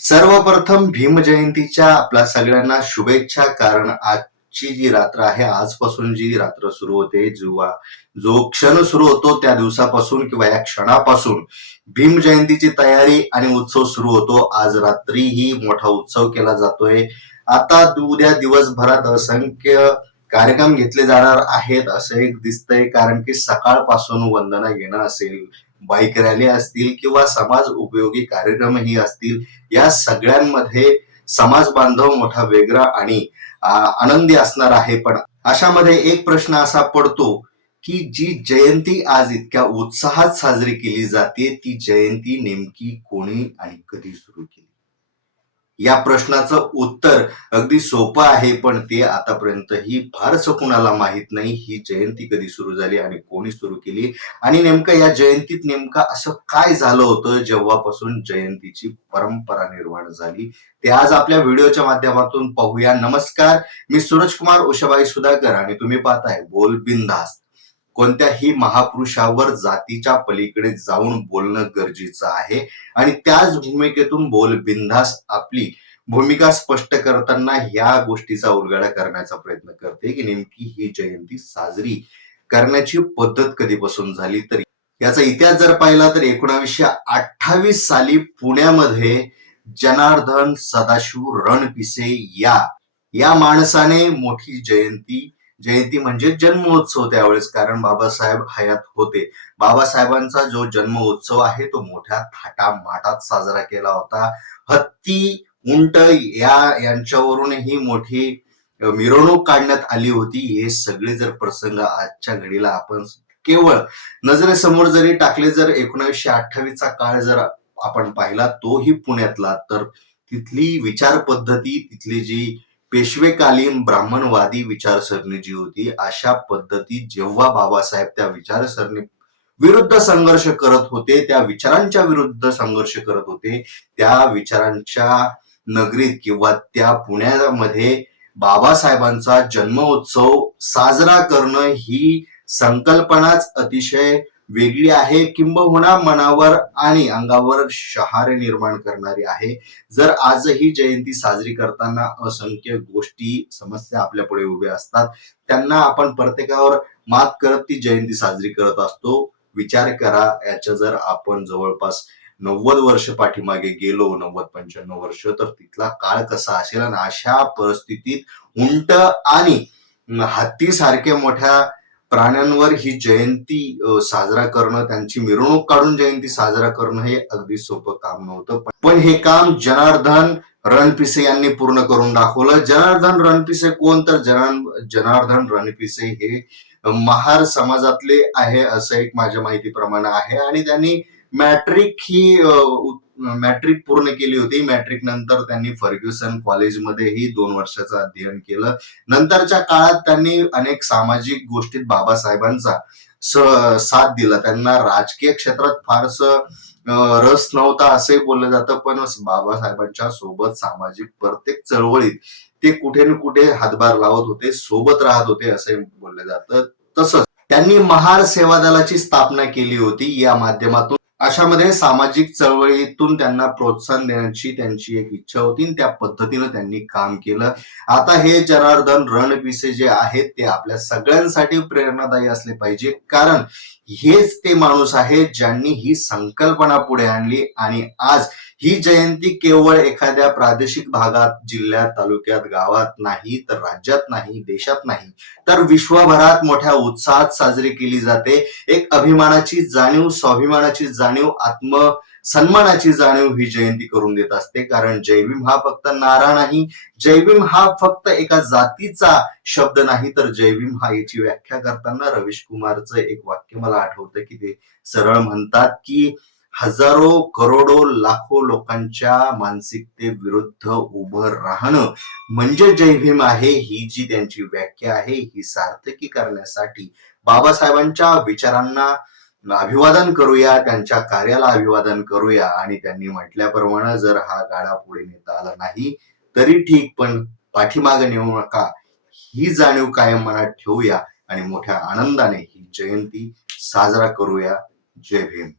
सर्वप्रथम भीम जयंतीच्या आपल्या सगळ्यांना शुभेच्छा कारण आजची जी रात्र आहे आजपासून जी रात्र सुरू होते जेव्हा जो क्षण सुरू होतो त्या दिवसापासून किंवा या क्षणापासून भीम जयंतीची तयारी आणि उत्सव सुरू होतो. आज रात्रीही मोठा उत्सव केला जातोय. आता उद्या दिवसभरात असंख्य कार्यक्रम घेतले जाणार आहेत असं एक दिसतंय कारण की सकाळपासून वंदना घेणं असेल. बाईक रॅली असतील किंवा समाज उपयोगी कार्यक्रमही असतील या सगळ्यांमध्ये समाज बांधव मोठा वेगळा आणि आनंदी असणार आहे. पण अशामध्ये एक प्रश्न असा पडतो की जी जयंती आज इतक्या उत्साहात साजरी केली जाते ती जयंती नेमकी कोणी आणि कधी सुरू केली? या प्रश्नाचं उत्तर अगदी सोपं आहे पण ते आतापर्यंत ही फारसं कुणाला माहीत नाही. ही जयंती कधी सुरू झाली आणि कोणी सुरू केली? आणि नेमकं या जयंतीत नेमकं असं काय झालं होतं? जेव्हापासून जयंतीची परंपरा निर्माण झाली. ते आज आपल्या व्हिडिओच्या माध्यमातून पाहूया. नमस्कार मी सूरज कुमार उषाबाई सुधाकर आणि तुम्ही पाहताय बोल बिंदास कोणत्याही महापुरुषावर जातीच्या पलीकडे जाऊन बोलणं गरजेचं आहे. आणि त्याच भूमिकेतून बोलबिंदास आपली भूमिका स्पष्ट करताना ह्या गोष्टीचा उलगडा करण्याचा प्रयत्न करते की नेमकी ही जयंती साजरी करण्याची पद्धत कधीपासून झाली तर याचा इतिहास जर पाहिला तर एकोणावीसशे अठ्ठावीस साली पुण्यामध्ये जनार्दन सदाशिव रणपिसे या या माणसाने मोठी जयंती जयंती म्हणजे जन्मोत्सव त्यावेळेस. कारण बाबासाहेब हयात होते. बाबासाहेबांचा जो जन्म उत्सव आहे तो मोठ्या थाटामाटात साजरा केला होता. हत्ती उंट या यांच्यावरूनही मोठी मिरवणूक काढण्यात आली होती. हे सगळे जर प्रसंग आजच्या घडीला आपण केवळ नजरेसमोर जरी टाकले जर एकोणीसशे अठ्ठावीसचा काळ जर आपण पाहिला तोही पुण्यातला. तर तिथली विचार पद्धती तिथली जी पेशवेकालीन ब्राह्मणवादी विचारसरणी जी होती. अशा पद्धती जेव्हा बाबासाहेब त्या विचारसरणी विरुद्ध संघर्ष करत होते त्या विचारांच्या विरुद्ध संघर्ष करत होते त्या विचारांच्या नगरीत किंवा त्या पुण्यामध्ये बाबासाहेबांचा जन्मोत्सव साजरा करणं ही संकल्पनाच अतिशय वेगळी आहे. किंबहुना मनावर आणि अंगावर शहारे निर्माण करणारी आहे. जर आजही जयंती साजरी करताना असंख्य गोष्टी समस्या आपल्या पुढे उभ्या असतात त्यांना आपण प्रत्येकावर मात करत ती जयंती साजरी करत असतो. विचार करा याच्या जर आपण जवळपास नव्वद वर्ष पाठीमागे गेलो नव्वद पंच्याण्णव वर्ष तर तिथला काळ कसा असेल? आणि अशा परिस्थितीत उंट आणि हत्तीसारख्या मोठ्या प्राण्यांवर ही जयंती साजरा करणं त्यांची मिरवणूक काढून जयंती साजरा करणं हे अगदी सोपं काम नव्हतं. पण- पण हे काम जनार्दन रणपिसे यांनी पूर्ण करून दाखवलं. जनार्दन रणपिसे कोण? तर जनार्दन जनार्दन रणपिसे हे महार समाजातले आहे असं एक माझ्या माहितीप्रमाणे आहे. आणि त्यांनी मॅट्रिक ही मॅट्रिक पूर्ण केली होती. मॅट्रिक नंतर त्यांनी फर्ग्युसन कॉलेजमध्येही दोन वर्षाचं अध्ययन केलं. नंतरच्या काळात त्यांनी अनेक सामाजिक गोष्टीत बाबासाहेबांचा साथ दिला. त्यांना राजकीय क्षेत्रात फारस रस नव्हता असंही बोललं जातं. पण बाबासाहेबांच्या सोबत सामाजिक प्रत्येक चळवळीत ते कुठे ना कुठे हातभार लावत होते सोबत राहत होते असे बोललं जातं. तसंच त्यांनी महार सेवा दलाची स्थापना केली होती. या माध्यमातून अशामध्ये सामाजिक चळवळीतून त्यांना प्रोत्साहन देण्याची त्यांची एक इच्छा होती आणि त्या पद्धतीनं त्यांनी काम केलं. आता हे जनार्दन रणपिसे जे आहेत ते आपल्या सगळ्यांसाठी प्रेरणादायी असले पाहिजे. कारण हेच ते माणूस आहेत ज्यांनी ही संकल्पना पुढे आणली आणि आज ही जयंती केवळ एखाद्या प्रादेशिक भागात जिल्ह्यात तालुक्यात गावात नाही तर राज्यात नाही देशात नाही तर विश्वभरात मोठ्या उत्साहात साजरी केली जाते. एक अभिमानाची जाणीव स्वाभिमानाची जाणीव आत्म सन्मानाची जाणीव ही जयंती करून देत असते. कारण जयभीम हा फक्त नारा नाही जयभीम हा फक्त एका जातीचा शब्द नाही तर जयभीम हा याची व्याख्या करताना रवीश कुमारचं एक वाक्य मला आठवतं की ते सरळ म्हणतात की हजारो करोडो लाखो लोकांच्या मानसिकते विरुद्ध उभं राहणं म्हणजे जयभीम आहे ही जी त्यांची व्याख्या आहे ही सार्थकी करण्यासाठी बाबासाहेबांच्या विचारांना अभिवादन करूया त्यांच्या कार्याला अभिवादन करूया आणि त्यांनी म्हटल्याप्रमाणे जर हा गाडा पुढे नेता आला नाही तरी ठीक पण पाठीमागे नेऊ नका. ही जाणीव कायम मनात ठेवूया आणि मोठ्या आनंदाने ही जयंती साजरा करूया. जय भीम.